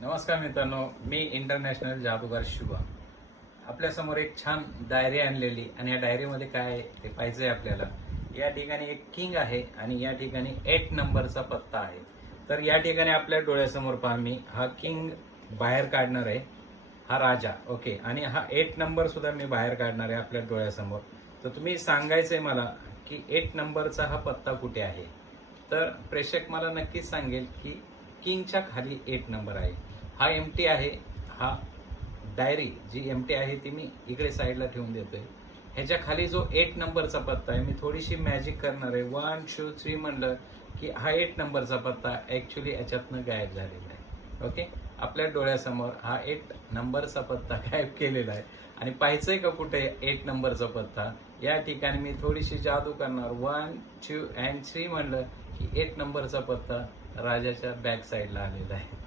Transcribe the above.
नमस्कार मित्रांनो, मी इंटरनॅशनल जादूगार शुभम. आपल्यासमोर एक छान डायरी आणलेली आणि या डायरीमध्ये काय आहे ते पाहिजे आपल्याला. या ठिकाणी एक किंग आहे आणि या ठिकाणी 8 नंबरचा पत्ता आहे. तर या ठिकाणी आपल्या डोळ्यासमोर पहा, मी हा किंग बाहेर काढणार आहे, हा राजा. ओके, आणि हा 8 नंबर सुद्धा मी बाहेर काढणार आहे आपल्या डोळ्यासमोर. तर तुम्ही सांगायचंय मला की 8 नंबरचा हा पत्ता कुठे आहे. तर प्रेक्षक मला नक्कीच सांगेल की किंगच्या खाली 8 नंबर आहे. हा एमटी आहे. हा डायरी जी एमटी आहे ती मी इकडे साईडला ठेवून देतोय. ह्याच्या खाली जो 8 नंबरचा पत्ता आहे, मी थोडीशी मॅजिक करणार आहे. 1 2 3 म्हणलं की हा 8 नंबरचा पत्ता ऍक्च्युली याच्यातनं गायब झालेला आहे. ओके, आपल्या डोळ्यासमोर हा 8 नंबरचा पत्ता गायब केलेला आहे आणि पाहायचंय का कुठे 8 नंबरचा पत्ता. या ठिकाणी मी थोडीशी जादू करणार. 1 2 and 3 म्हणलं की 8 नंबरचा पत्ता राजाच्या बॅक साईडला आलेला आहे.